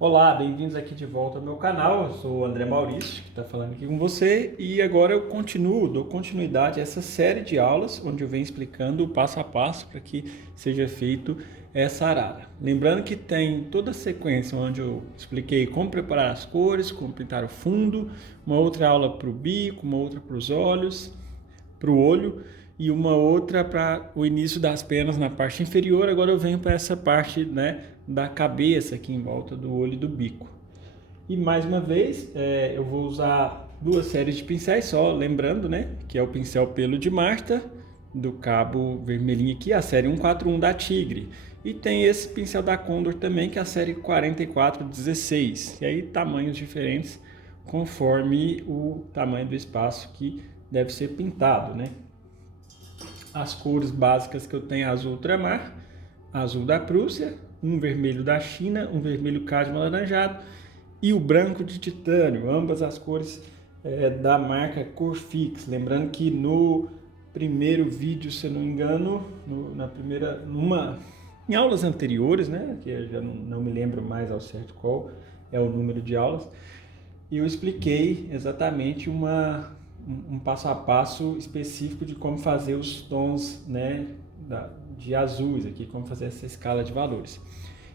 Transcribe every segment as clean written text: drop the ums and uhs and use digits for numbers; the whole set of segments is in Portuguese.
Olá, bem-vindos aqui de volta ao meu canal. Eu sou o André Maurício, que está falando aqui com você, e agora eu dou continuidade a essa série de aulas onde eu venho explicando o passo a passo para que seja feito essa arara. Lembrando que tem toda a sequência onde eu expliquei como preparar as cores, como pintar o fundo, uma outra aula para o bico, uma outra para os olhos, para o olho e uma outra para o início das penas na parte inferior. Agora eu venho para essa parte, né, da cabeça aqui em volta do olho e do bico. E mais uma vez eu vou usar duas séries de pincéis só, lembrando, né, que é o pincel pelo de Marta, do cabo vermelhinho aqui, a série 141 da Tigre. E tem esse pincel da Condor também, que é a série 4416. E aí tamanhos diferentes conforme o tamanho do espaço que deve ser pintado, né? As cores básicas que eu tenho: azul ultramar, azul da Prússia, um vermelho da China, um vermelho cadmio alaranjado e o branco de titânio, ambas as cores da marca Corfix. Lembrando que no primeiro vídeo, se eu não me engano, em aulas anteriores, né, que eu já não me lembro mais ao certo qual é o número de aulas, eu expliquei exatamente um passo a passo específico de como fazer os tons, né, de azuis aqui, como fazer essa escala de valores.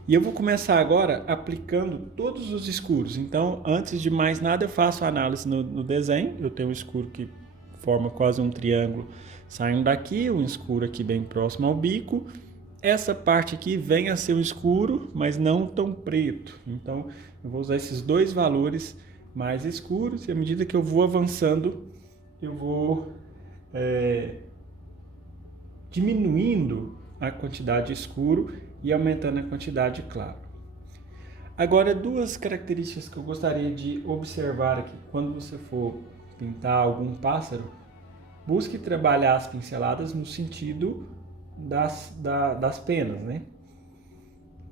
E eu vou começar agora aplicando todos os escuros. Então, antes de mais nada, eu faço a análise no desenho. Eu tenho um escuro que forma quase um triângulo saindo daqui, um escuro aqui bem próximo ao bico. Essa parte aqui vem a ser um escuro, mas não tão preto. Então, eu vou usar esses dois valores mais escuros, e à medida que eu vou avançando, eu vou diminuindo a quantidade de escuro e aumentando a quantidade de claro. Agora, duas características que eu gostaria de observar aqui. Quando você for pintar algum pássaro, busque trabalhar as pinceladas no sentido das penas, né?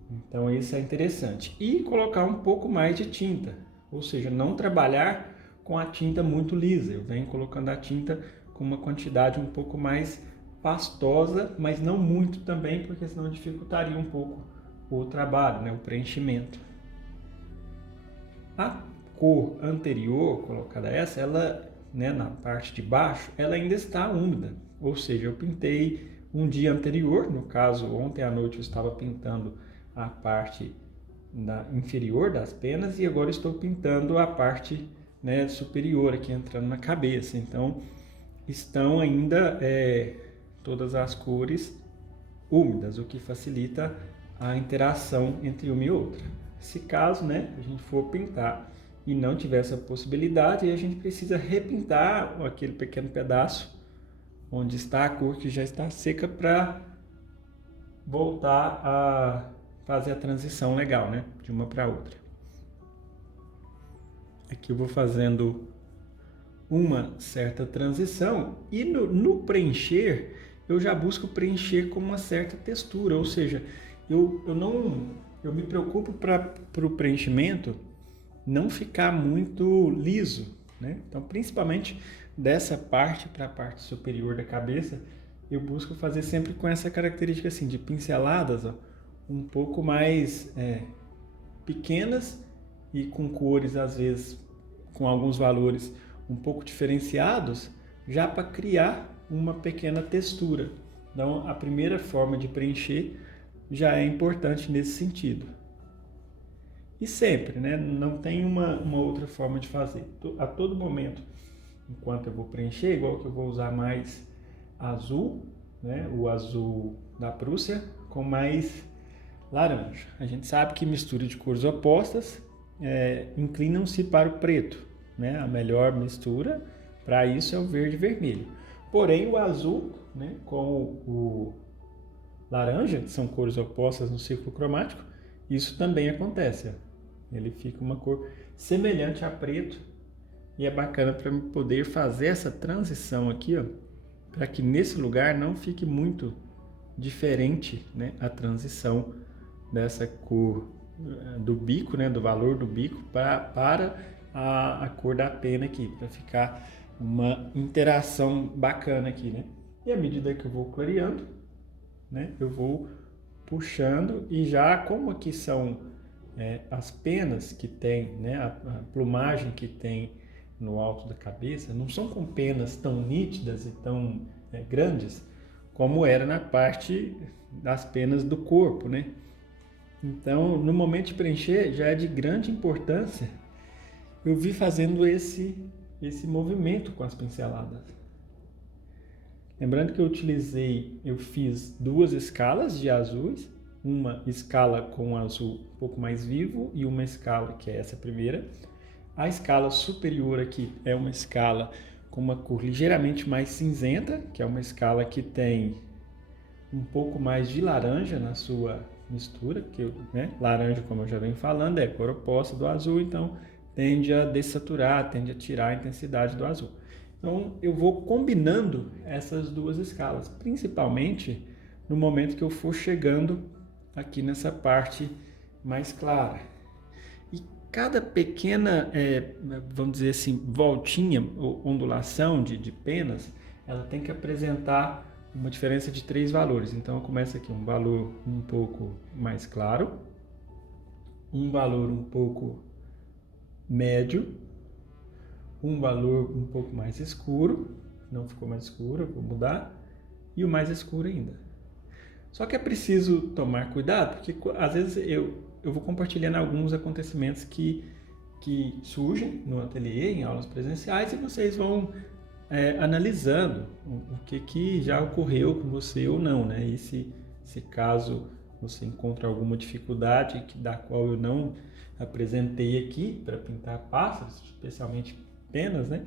Então isso é interessante. E colocar um pouco mais de tinta, ou seja, não trabalhar com a tinta muito lisa. Eu venho colocando a tinta com uma quantidade um pouco mais pastosa, mas não muito também, porque senão dificultaria um pouco o trabalho, né? O preenchimento. A cor anterior colocada ela, né, na parte de baixo, ela ainda está úmida, ou seja, eu pintei um dia anterior, no caso ontem à noite eu estava pintando a parte inferior das penas e agora estou pintando a parte, né, superior aqui entrando na cabeça. Então estão ainda todas as cores úmidas, o que facilita a interação entre uma e outra. Se caso, né, a gente for pintar e não tiver essa possibilidade, aí a gente precisa repintar aquele pequeno pedaço onde está a cor que já está seca para voltar a fazer a transição legal, né, de uma para outra. Aqui eu vou fazendo uma certa transição e no preencher eu já busco preencher com uma certa textura, ou seja, eu me preocupo para o preenchimento não ficar muito liso, né? Então, principalmente dessa parte para a parte superior da cabeça, eu busco fazer sempre com essa característica assim de pinceladas, ó, um pouco mais pequenas e com cores às vezes com alguns valores um pouco diferenciados, já para criar uma pequena textura. Então, a primeira forma de preencher já é importante nesse sentido. E sempre, né? Não tem uma outra forma de fazer. A todo momento, enquanto eu vou preencher, igual que eu vou usar mais azul, né? O azul da Prússia com mais laranja. A gente sabe que mistura de cores opostas inclinam-se para o preto, né? A melhor mistura para isso é o verde e vermelho. Porém, o azul, né, com o laranja, que são cores opostas no círculo cromático, isso também acontece. Ele fica uma cor semelhante a preto e é bacana para poder fazer essa transição aqui, ó, para que nesse lugar não fique muito diferente, né, a transição dessa cor do bico, né, do valor do bico para a cor da pena aqui, para ficar uma interação bacana aqui, né? E à medida que eu vou clareando, né, eu vou puxando e já como aqui são as penas que tem, né, a plumagem que tem no alto da cabeça, não são com penas tão nítidas e tão grandes como era na parte das penas do corpo, né? Então, no momento de preencher, já é de grande importância eu vi fazendo esse movimento com as pinceladas. Lembrando que eu fiz 2 escalas de azuis, uma escala com azul um pouco mais vivo e uma escala que é essa primeira. A escala superior aqui é uma escala com uma cor ligeiramente mais cinzenta, que é uma escala que tem um pouco mais de laranja na sua mistura, que laranja, como eu já venho falando, é cor oposta do azul, então tende a dessaturar, tende a tirar a intensidade do azul. Então eu vou combinando essas 2 escalas, principalmente no momento que eu for chegando aqui nessa parte mais clara. E cada pequena, vamos dizer assim, voltinha ou ondulação de penas, ela tem que apresentar uma diferença de 3 valores. Então eu começo aqui um valor um pouco mais claro, um valor um pouco médio, um valor um pouco mais escuro, não ficou mais escuro, vou mudar, e o mais escuro ainda. Só que é preciso tomar cuidado, porque às vezes eu vou compartilhando alguns acontecimentos que surgem no ateliê, em aulas presenciais, e vocês vão analisando o que já ocorreu com você ou não, né? E se caso você encontra alguma dificuldade da qual eu não apresentei aqui para pintar pássaros, especialmente penas, né?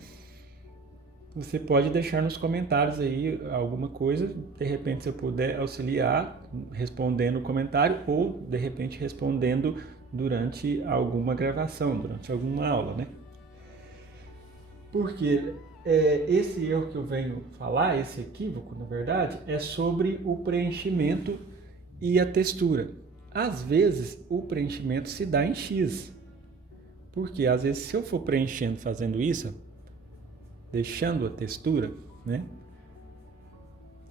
Você pode deixar nos comentários aí alguma coisa, de repente se eu puder auxiliar respondendo o comentário ou de repente respondendo durante alguma gravação, durante alguma aula, né? Porque esse erro que eu venho falar, esse equívoco, na verdade, é sobre o preenchimento e a textura. Às vezes o preenchimento se dá em X, porque às vezes se eu for preenchendo fazendo isso, deixando a textura, né,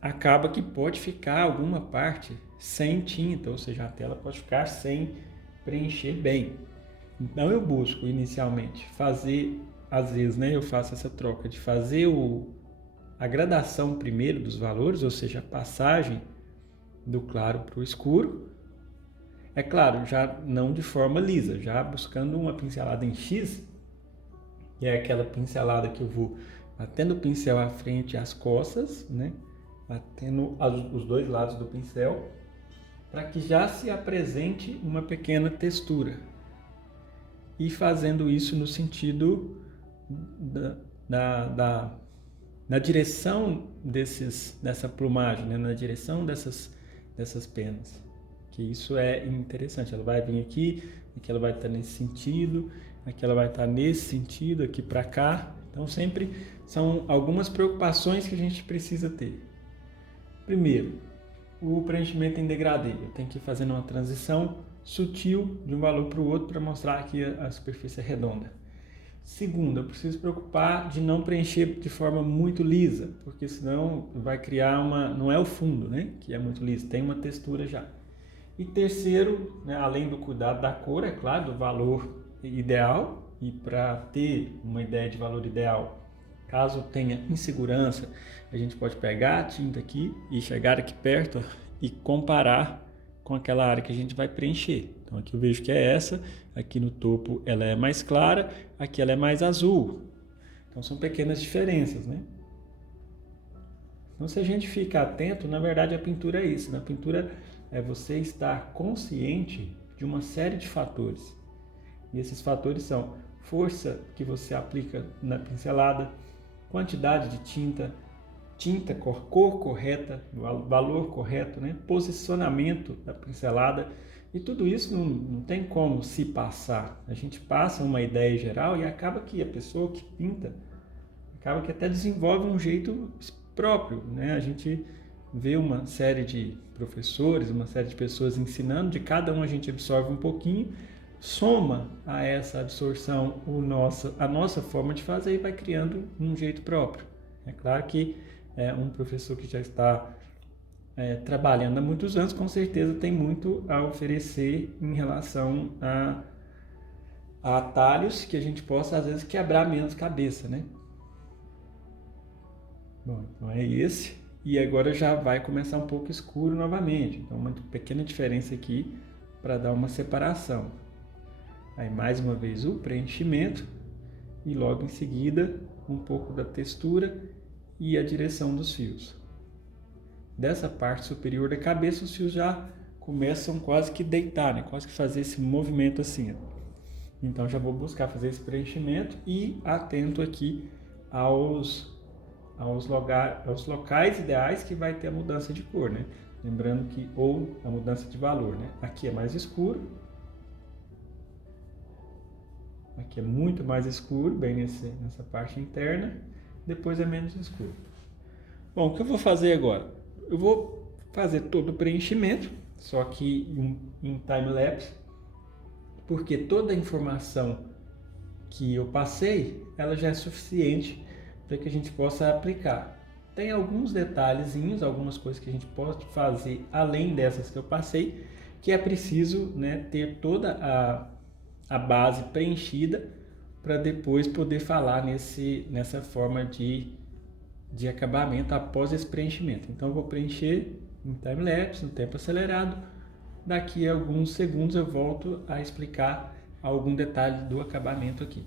acaba que pode ficar alguma parte sem tinta, ou seja, a tela pode ficar sem preencher bem. Então eu busco inicialmente fazer, às vezes, né, eu faço essa troca de fazer a gradação primeiro dos valores, ou seja, a passagem do claro para o escuro. É claro, já não de forma lisa, já buscando uma pincelada em X, que é aquela pincelada que eu vou batendo o pincel à frente e às costas, né? Batendo os 2 lados do pincel, para que já se apresente uma pequena textura. E fazendo isso no sentido na direção dessa plumagem, né? Na direção dessas penas. Que isso é interessante, ela vai vir aqui ela vai estar nesse sentido, aqui ela vai estar nesse sentido, aqui para cá. Então sempre são algumas preocupações que a gente precisa ter. Primeiro, o preenchimento em degradê. Eu tenho que ir fazendo uma transição sutil de um valor para o outro para mostrar que a superfície é redonda. Segundo, eu preciso preocupar de não preencher de forma muito lisa, porque senão vai criar não é o fundo, né, que é muito liso, tem uma textura já. E terceiro, né, além do cuidado da cor, é claro, do valor ideal, e para ter uma ideia de valor ideal, caso tenha insegurança, a gente pode pegar a tinta aqui e chegar aqui perto e comparar com aquela área que a gente vai preencher. Então aqui eu vejo que é essa, aqui no topo ela é mais clara, aqui ela é mais azul. Então são pequenas diferenças, né? Então se a gente fica atento, na verdade a pintura é isso, né? A pintura é você estar consciente de uma série de fatores. E esses fatores são força que você aplica na pincelada, quantidade de tinta, cor correta, valor correto, né? Posicionamento da pincelada. E tudo isso não tem como se passar. A gente passa uma ideia geral e acaba que a pessoa que pinta, acaba que até desenvolve um jeito próprio, né? A gente vê uma série de professores, uma série de pessoas ensinando, de cada um a gente absorve um pouquinho, soma a essa absorção a nossa forma de fazer e vai criando um jeito próprio. É claro que um professor que já está trabalhando há muitos anos, com certeza tem muito a oferecer em relação a atalhos que a gente possa, às vezes, quebrar menos cabeça, né? Bom, então é esse. E agora já vai começar um pouco escuro novamente. Então, uma pequena diferença aqui para dar uma separação. Aí, mais uma vez, o preenchimento e logo em seguida um pouco da textura e a direção dos fios. Dessa parte superior da cabeça, os fios já começam quase que deitar, né? Quase que fazer esse movimento assim, ó. Então já vou buscar fazer esse preenchimento e atento aqui aos locais ideais que vai ter a mudança de cor, né? Lembrando que, ou a mudança de valor, né? Aqui é mais escuro, aqui é muito mais escuro, bem nessa parte interna, depois é menos escuro. Bom, o que eu vou fazer agora? Eu vou fazer todo o preenchimento, só que em time-lapse, porque toda a informação que eu passei, ela já é suficiente para que a gente possa aplicar. Tem alguns detalhezinhos, algumas coisas que a gente pode fazer além dessas que eu passei, que é preciso, né, ter toda a base preenchida para depois poder falar nessa forma de acabamento após esse preenchimento. Então eu vou preencher em time-lapse, no tempo acelerado. Daqui a alguns segundos eu volto a explicar algum detalhe do acabamento aqui.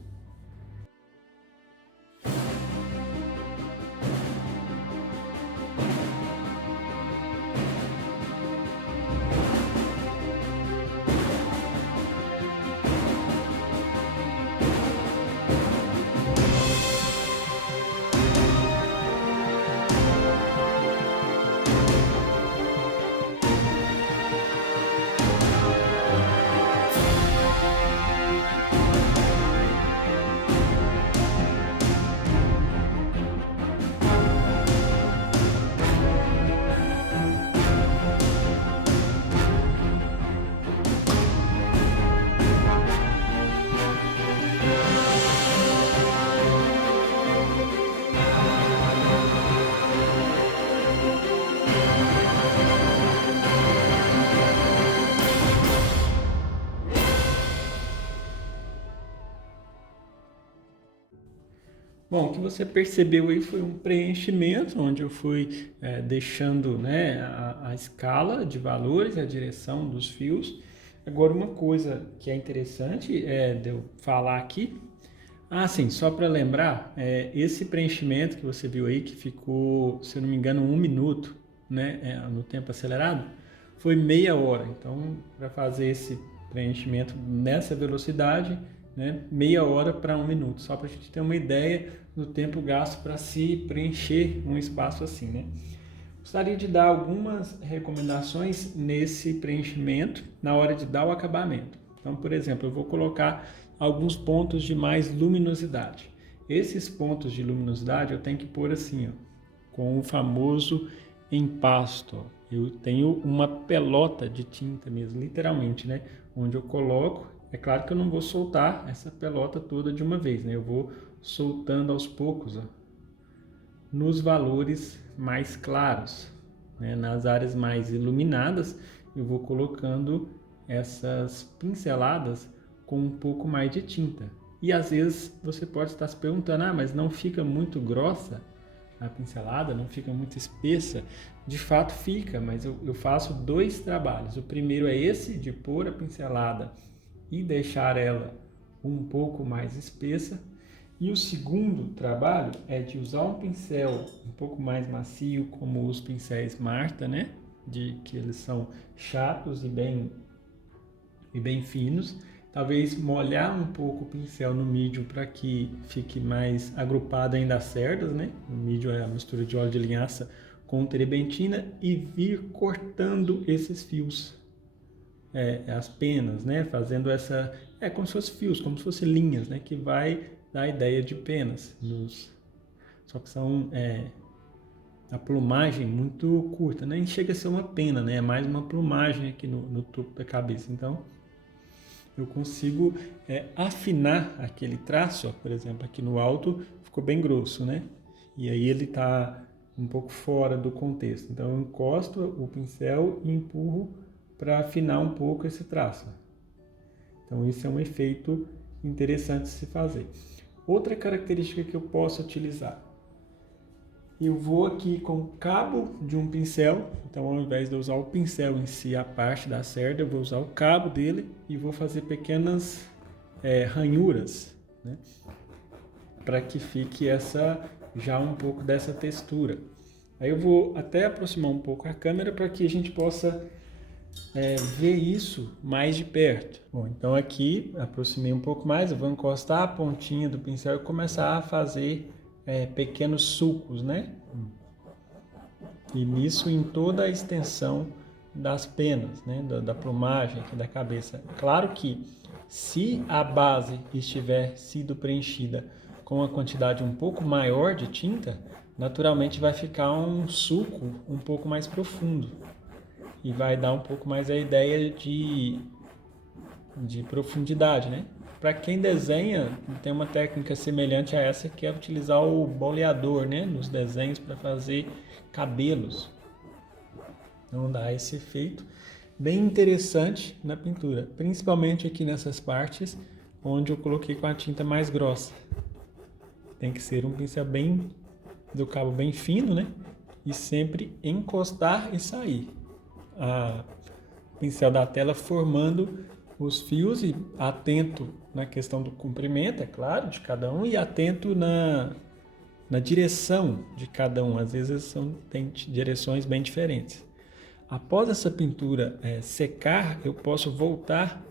Bom, o que você percebeu aí foi um preenchimento, onde eu fui deixando, né, a escala de valores, a direção dos fios. Agora, uma coisa que é interessante de eu falar aqui, sim, só para lembrar, esse preenchimento que você viu aí, que ficou, se eu não me engano, 1 minuto, né, no tempo acelerado, foi meia hora. Então, para fazer esse preenchimento nessa velocidade, né, meia hora para 1 minuto, só para a gente ter uma ideia do tempo gasto para se preencher um espaço assim, né? Gostaria de dar algumas recomendações nesse preenchimento na hora de dar o acabamento. Então, por exemplo, eu vou colocar alguns pontos de mais luminosidade. Esses pontos de luminosidade eu tenho que pôr assim, ó, com o famoso empasto. Eu tenho uma pelota de tinta mesmo, literalmente, né? Onde eu coloco. É claro que eu não vou soltar essa pelota toda de uma vez, né? Eu vou soltando aos poucos, ó, nos valores mais claros, né? Nas áreas mais iluminadas, eu vou colocando essas pinceladas com um pouco mais de tinta. E às vezes você pode estar se perguntando, mas não fica muito grossa a pincelada, não fica muito espessa? De fato fica, mas eu faço 2 trabalhos. O primeiro é esse, de pôr a pincelada e deixar ela um pouco mais espessa. E o segundo trabalho é de usar um pincel um pouco mais macio, como os pincéis Marta, né? Que eles são chatos e bem finos. Talvez molhar um pouco o pincel no medium para que fique mais agrupado ainda as cerdas, né? O medium é a mistura de óleo de linhaça com terebentina e vir cortando esses fios, as penas, né? Fazendo como se fosse fios, como se fossem linhas, né? Que vai dar a ideia de penas. Só que são a plumagem muito curta, nem chega a ser uma pena, né? É mais uma plumagem aqui no topo da cabeça. Então, eu consigo afinar aquele traço, ó, por exemplo, aqui no alto ficou bem grosso, né? E aí ele está um pouco fora do contexto. Então eu encosto o pincel e empurro para afinar um pouco esse traço. Então isso é um efeito interessante de se fazer. Outra característica que eu posso utilizar, eu vou aqui com o cabo de um pincel, então ao invés de eu usar o pincel em si, a parte da cerda, eu vou usar o cabo dele e vou fazer pequenas ranhuras, né? Para que fique já um pouco dessa textura. Aí eu vou até aproximar um pouco a câmera para que a gente possa ver isso mais de perto. Bom, então aqui aproximei um pouco mais, eu vou encostar a pontinha do pincel e começar a fazer pequenos sulcos, né? E nisso em toda a extensão das penas, né? Da plumagem aqui da cabeça. Claro que se a base estiver sido preenchida com uma quantidade um pouco maior de tinta, naturalmente vai ficar um sulco um pouco mais profundo. E vai dar um pouco mais a ideia de profundidade, né? Para quem desenha, tem uma técnica semelhante a essa, que é utilizar o boleador, né? Nos desenhos para fazer cabelos. Então dá esse efeito bem interessante na pintura, principalmente aqui nessas partes onde eu coloquei com a tinta mais grossa. Tem que ser um pincel do cabo bem fino, né? E sempre encostar e sair. O pincel da tela formando os fios e atento na questão do comprimento, é claro, de cada um, e atento na direção de cada um. Às vezes tem direções bem diferentes. Após essa pintura secar, eu posso voltar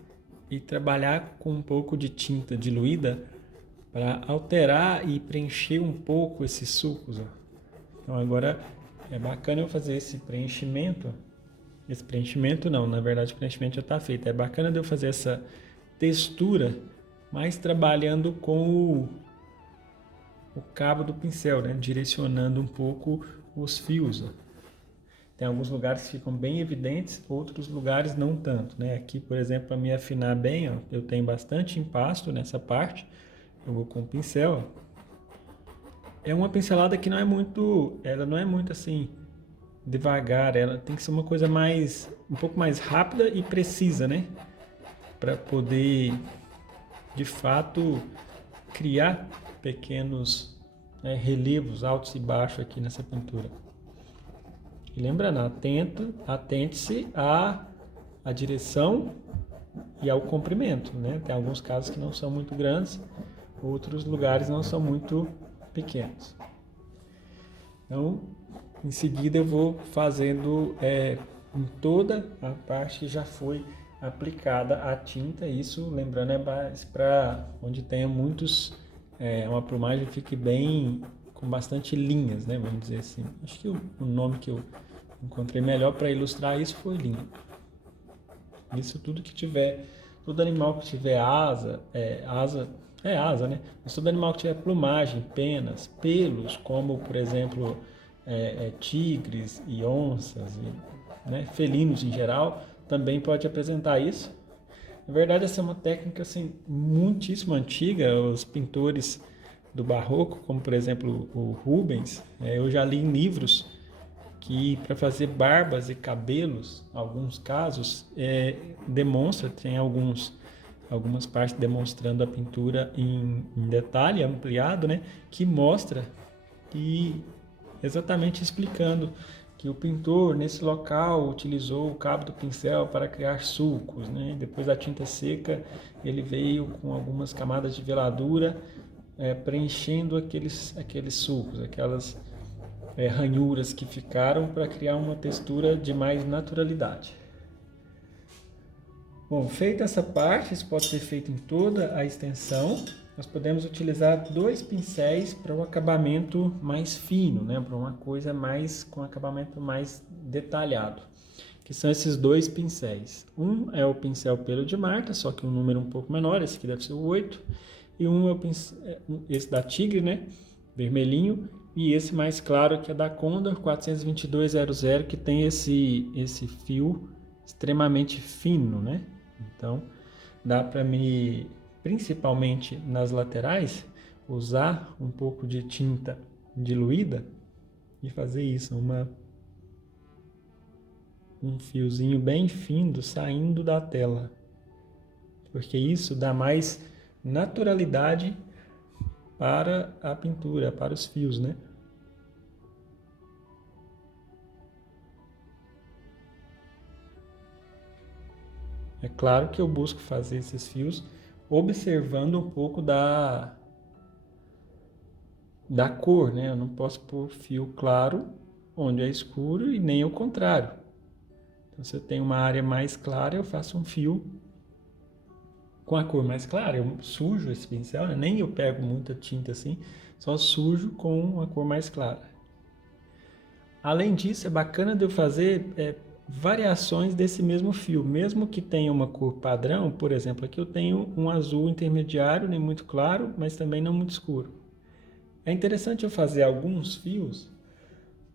e trabalhar com um pouco de tinta diluída para alterar e preencher um pouco esses sulcos. Então agora é bacana eu fazer esse preenchimento. Esse preenchimento não, na verdade o preenchimento já está feito. É bacana de eu fazer essa textura, mas trabalhando com o cabo do pincel, né? Direcionando um pouco os fios. Tem alguns lugares que ficam bem evidentes, outros lugares não tanto, né? Aqui, por exemplo, para me afinar bem, ó, eu tenho bastante impasto nessa parte. Eu vou com o pincel. É uma pincelada que ela não é muito assim devagar, ela tem que ser uma coisa um pouco mais rápida e precisa, né? Para poder, de fato, criar pequenos relevos altos e baixos aqui nessa pintura. E lembrando, atente-se à direção e ao comprimento, né? Tem alguns casos que não são muito grandes, outros lugares não são muito pequenos. Então, em seguida eu vou fazendo em toda a parte que já foi aplicada a tinta. Isso, lembrando, é para onde tenha uma plumagem fique bem, com bastante linhas, né? Vamos dizer assim. Acho que o nome que eu encontrei melhor para ilustrar isso foi linha. Isso tudo que tiver, todo animal que tiver asa, né? Mas todo animal que tiver plumagem, penas, pelos, como por exemplo tigres e onças, né? Felinos em geral, também pode apresentar isso. Na verdade, essa é uma técnica assim, muitíssimo antiga. Os pintores do Barroco, como por exemplo o Rubens, eu já li em livros que para fazer barbas e cabelos, alguns casos, tem algumas partes demonstrando a pintura em detalhe ampliado, né, que mostra e exatamente explicando que o pintor nesse local utilizou o cabo do pincel para criar sulcos, né? Depois da tinta seca ele veio com algumas camadas de veladura preenchendo aqueles sulcos, aquelas ranhuras que ficaram para criar uma textura de mais naturalidade. Bom, feita essa parte, isso pode ser feito em toda a extensão. Nós podemos utilizar 2 pincéis para um acabamento mais fino, né? Para uma coisa com acabamento mais detalhado, que são esses 2 pincéis. Um é o pincel Pelo de Marta, só que um número um pouco menor, esse aqui deve ser o 8, e um é esse da Tigre, né? Vermelhinho, e esse mais claro que é da Condor 42200, que tem esse fio extremamente fino, né? Então dá para principalmente nas laterais, usar um pouco de tinta diluída e fazer isso, um fiozinho bem fino saindo da tela, porque isso dá mais naturalidade para a pintura, para os fios, né? É claro que eu busco fazer esses fios observando um pouco da cor, né? Eu não posso pôr fio claro onde é escuro e nem o contrário. Então, se eu tenho uma área mais clara, eu faço um fio com a cor mais clara. Eu sujo esse pincel, né? Nem eu pego muita tinta assim, só sujo com a cor mais clara. Além disso, é bacana de eu fazer variações desse mesmo fio, mesmo que tenha uma cor padrão. Por exemplo, aqui eu tenho um azul intermediário, nem muito claro, mas também não muito escuro. É interessante eu fazer alguns fios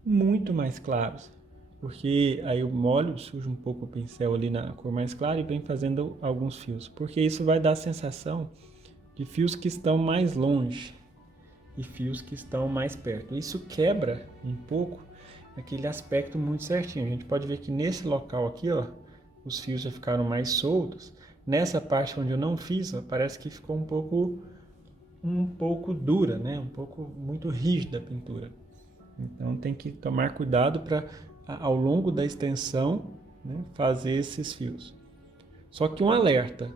muito mais claros, porque aí eu molho, sujo um pouco o pincel ali na cor mais clara e venho fazendo alguns fios, porque isso vai dar a sensação de fios que estão mais longe e fios que estão mais perto. Isso quebra um pouco aquele aspecto muito certinho. A gente pode ver que nesse local aqui, ó, os fios já ficaram mais soltos. Nessa parte onde eu não fiz, ó, parece que ficou um pouco dura, né? Um pouco muito rígida a pintura. Então tem que tomar cuidado para ao longo da extensão, né, fazer esses fios. Só que um alerta: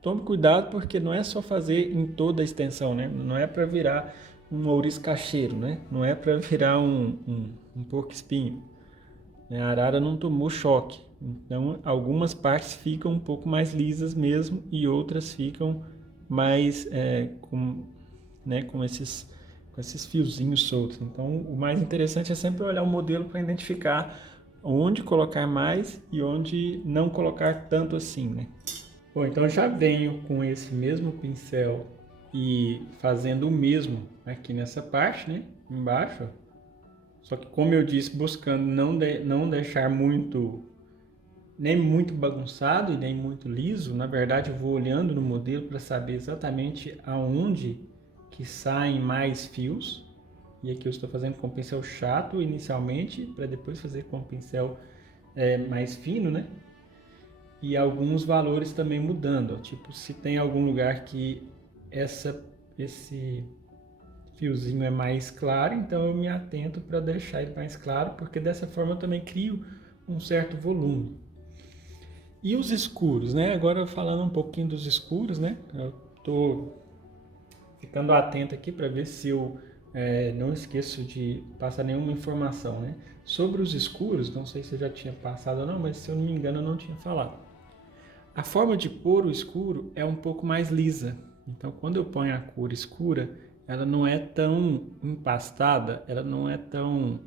tome cuidado porque não é só fazer em toda a extensão, né? Não é para virar um ouriço cacheiro, né? Não é para virar um porco-espinho. A arara não tomou choque, então algumas partes ficam um pouco mais lisas mesmo e outras ficam mais com esses fiozinhos soltos. Então o mais interessante é sempre olhar o modelo para identificar onde colocar mais e onde não colocar tanto assim, né? Bom, então eu já venho com esse mesmo pincel e fazendo o mesmo aqui nessa parte, né? Embaixo. Só que, como eu disse, buscando não deixar nem muito bagunçado e nem muito liso. Na verdade, eu vou olhando no modelo para saber exatamente aonde que saem mais fios. E aqui eu estou fazendo com pincel chato inicialmente, para depois fazer com pincel mais fino, né? E alguns valores também mudando. Ó. Tipo, se tem algum lugar que esse fiozinho é mais claro, então eu me atento para deixar ele mais claro, porque dessa forma eu também crio um certo volume. E os escuros, né? Agora falando um pouquinho dos escuros, né? Eu estou ficando atento aqui para ver se eu não esqueço de passar nenhuma informação, né? Sobre os escuros, não sei se eu já tinha passado ou não, mas se eu não me engano eu não tinha falado. A forma de pôr o escuro é um pouco mais lisa. Então, quando eu ponho a cor escura, ela não é tão empastada, ela não é tão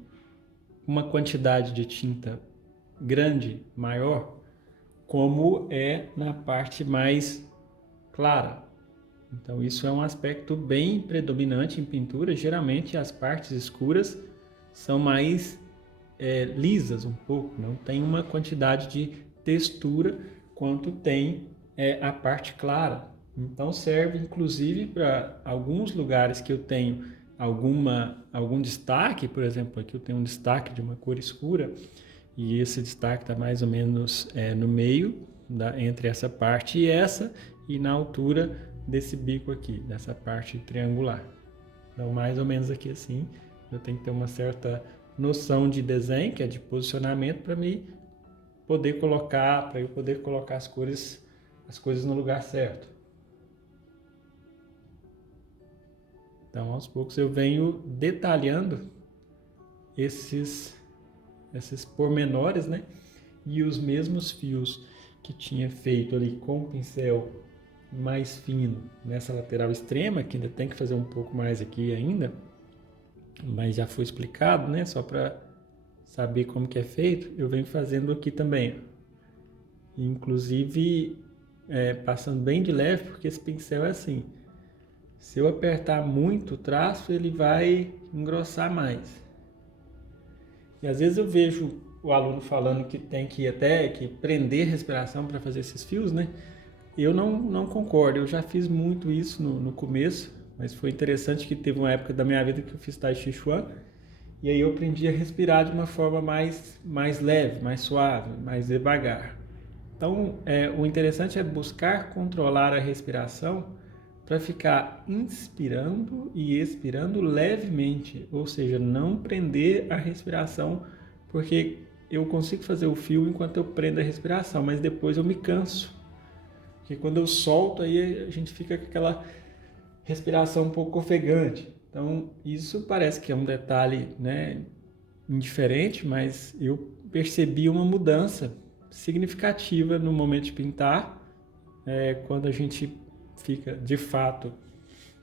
uma quantidade de tinta grande, maior, como é na parte mais clara. Então, isso é um aspecto bem predominante em pintura. Geralmente, as partes escuras são mais lisas um pouco, não tem uma quantidade de textura quanto tem a parte clara. Então serve inclusive para alguns lugares que eu tenho algum destaque, por exemplo, aqui eu tenho um destaque de uma cor escura e esse destaque está mais ou menos no meio entre essa parte e na altura desse bico aqui, dessa parte triangular. Então mais ou menos aqui assim, eu tenho que ter uma certa noção de desenho, que é de posicionamento, para eu poder colocar as coisas no lugar certo. Então, aos poucos eu venho detalhando esses pormenores, né? E os mesmos fios que tinha feito ali com o pincel mais fino nessa lateral extrema, que ainda tem que fazer um pouco mais aqui ainda, mas já foi explicado, né? Só para saber como que é feito, eu venho fazendo aqui também. Inclusive, passando bem de leve, porque esse pincel é assim. Se eu apertar muito o traço, ele vai engrossar mais. E às vezes eu vejo o aluno falando que tem que até que prender a respiração para fazer esses fios, né? Eu não concordo, eu já fiz muito isso no começo, mas foi interessante que teve uma época da minha vida que eu fiz Tai Chi Chuan E aí eu aprendi a respirar de uma forma mais leve, mais suave, mais devagar. Então, o interessante é buscar controlar a respiração para ficar inspirando e expirando levemente, ou seja, não prender a respiração, porque eu consigo fazer o fio enquanto eu prendo a respiração, mas depois eu me canso. Porque quando eu solto, aí a gente fica com aquela respiração um pouco ofegante. Então, isso parece que é um detalhe, né, indiferente, mas eu percebi uma mudança significativa no momento de pintar, quando a gente fica, de fato,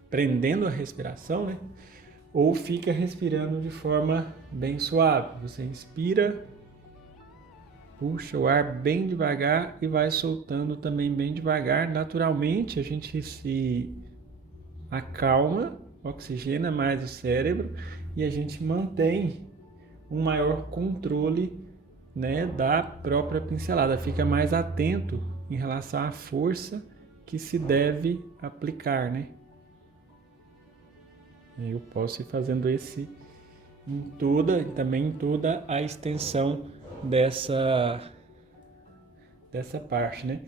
prendendo a respiração, né, ou fica respirando de forma bem suave. Você inspira, puxa o ar bem devagar e vai soltando também bem devagar. Naturalmente, a gente se acalma, oxigena mais o cérebro e a gente mantém um maior controle, né, da própria pincelada, fica mais atento em relação à força que se deve aplicar, né? Eu posso ir fazendo esse também em toda a extensão dessa parte, né?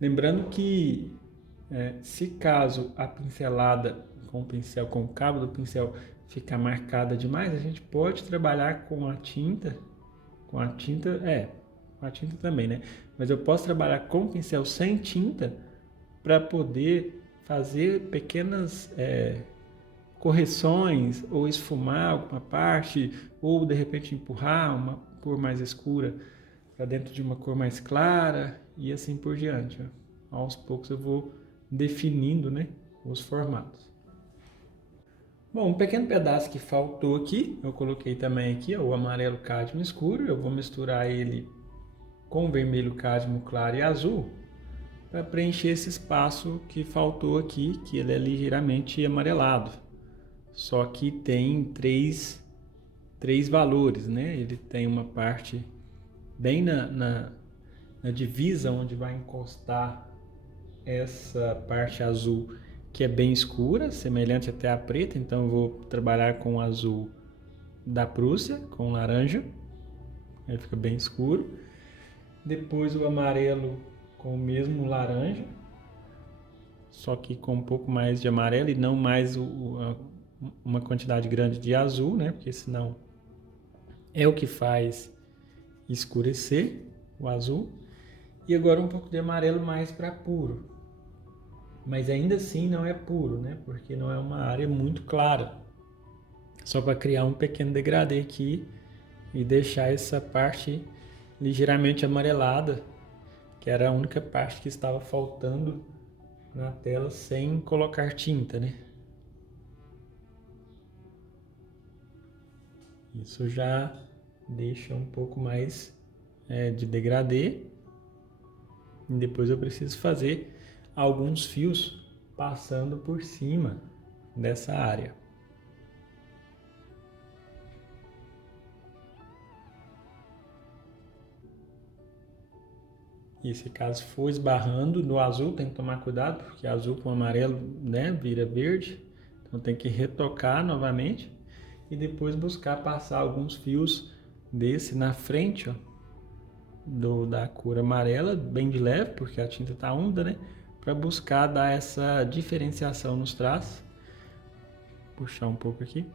Lembrando que se caso a pincelada com o pincel, com o cabo do pincel ficar marcada demais, a gente pode trabalhar com a tinta, com a tinta também, né? Mas eu posso trabalhar com o pincel sem tinta para poder fazer pequenas correções ou esfumar alguma parte ou de repente empurrar uma cor mais escura para dentro de uma cor mais clara e assim por diante. Aos poucos eu vou definindo, né, os formatos. Bom, um pequeno pedaço que faltou aqui, eu coloquei também aqui, o amarelo cádmio escuro. Eu vou misturar ele com vermelho cádmio claro e azul para preencher esse espaço que faltou aqui, que ele é ligeiramente amarelado. Só que tem três valores, né? Ele tem uma parte bem na divisa onde vai encostar essa parte azul, que é bem escura, semelhante até à preta. Então eu vou trabalhar com o azul da Prússia, com laranja, aí fica bem escuro. Depois o amarelo com o mesmo laranja, só que com um pouco mais de amarelo e não mais uma quantidade grande de azul, né? Porque senão é o que faz escurecer o azul. E agora um pouco de amarelo mais para puro. Mas ainda assim não é puro, né? Porque não é uma área muito clara. Só para criar um pequeno degradê aqui e deixar essa parte ligeiramente amarelada, que era a única parte que estava faltando na tela sem colocar tinta, né? Isso já deixa um pouco mais de degradê. E depois eu preciso fazer alguns fios passando por cima dessa área. E se caso for esbarrando no azul, tem que tomar cuidado, porque azul com amarelo, né, vira verde. Então tem que retocar novamente e depois buscar passar alguns fios desse na frente, ó, da cor amarela, bem de leve, porque a tinta está úmida, né? Para buscar dar essa diferenciação nos traços. Puxar um pouco aqui.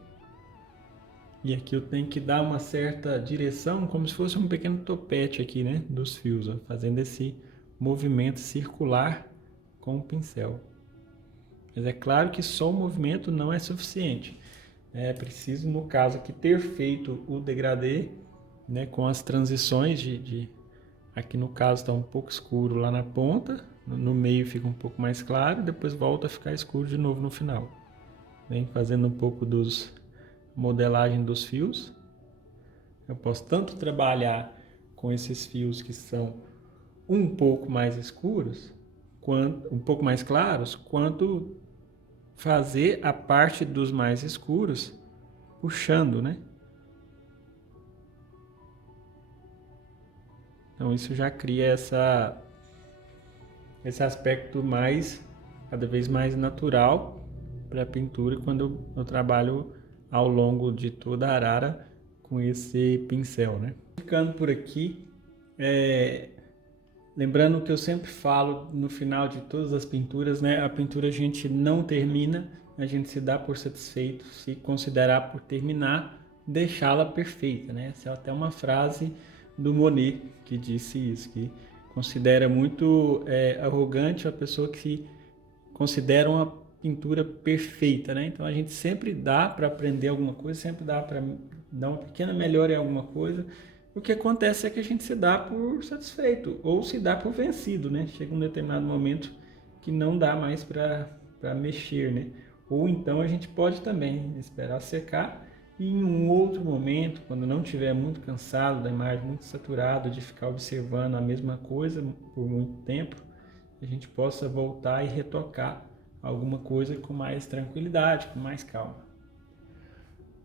E aqui eu tenho que dar uma certa direção, como se fosse um pequeno topete aqui, né? Dos fios, ó, fazendo esse movimento circular com o pincel. Mas é claro que só o movimento não é suficiente. É preciso, no caso aqui, ter feito o degradê, né, com as transições aqui no caso está um pouco escuro lá na ponta, no meio fica um pouco mais claro, depois volta a ficar escuro de novo no final. Vem fazendo um pouco dos modelagem dos fios. Eu posso tanto trabalhar com esses fios que são um pouco mais escuros, quanto um pouco mais claros, quanto fazer a parte dos mais escuros puxando, né? Então isso já cria esse aspecto cada vez mais natural para a pintura quando eu trabalho ao longo de toda a arara com esse pincel, né? Ficando por aqui, lembrando que eu sempre falo no final de todas as pinturas, né? A pintura a gente não termina, a gente se dá por satisfeito, se considerar por terminar, deixá-la perfeita, né? Essa é até uma frase do Monet que disse isso, que considera muito arrogante a pessoa que considera uma pintura perfeita, né? Então a gente sempre dá para aprender alguma coisa, sempre dá para dar uma pequena melhora em alguma coisa. O que acontece é que a gente se dá por satisfeito ou se dá por vencido, né? Chega um determinado momento que não dá mais para mexer, né? Ou então a gente pode também esperar secar e em um outro momento, quando não estiver muito cansado da imagem, muito saturado de ficar observando a mesma coisa por muito tempo, a gente possa voltar e retocar alguma coisa com mais tranquilidade, com mais calma.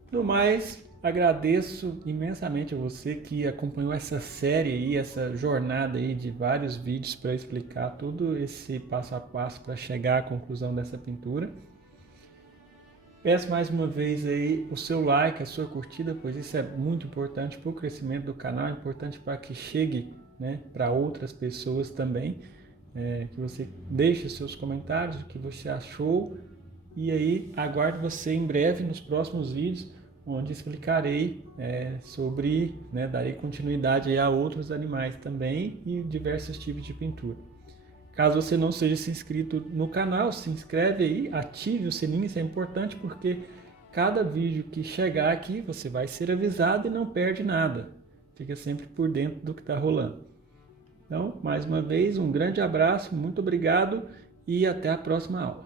No mais, agradeço imensamente a você que acompanhou essa série aí, essa jornada aí de vários vídeos para explicar todo esse passo a passo para chegar à conclusão dessa pintura. Peço mais uma vez aí o seu like, a sua curtida, pois isso é muito importante para o crescimento do canal, é importante para que chegue, né, para outras pessoas também. Que você deixe seus comentários, o que você achou, e aí aguardo você em breve nos próximos vídeos, onde explicarei sobre, né, darei continuidade aí a outros animais também e diversos tipos de pintura. Caso você não seja inscrito no canal, se inscreve aí, ative o sininho, isso é importante porque cada vídeo que chegar aqui você vai ser avisado e não perde nada. Fica sempre por dentro do que está rolando. Então, mais uma vez, um grande abraço, muito obrigado e até a próxima aula.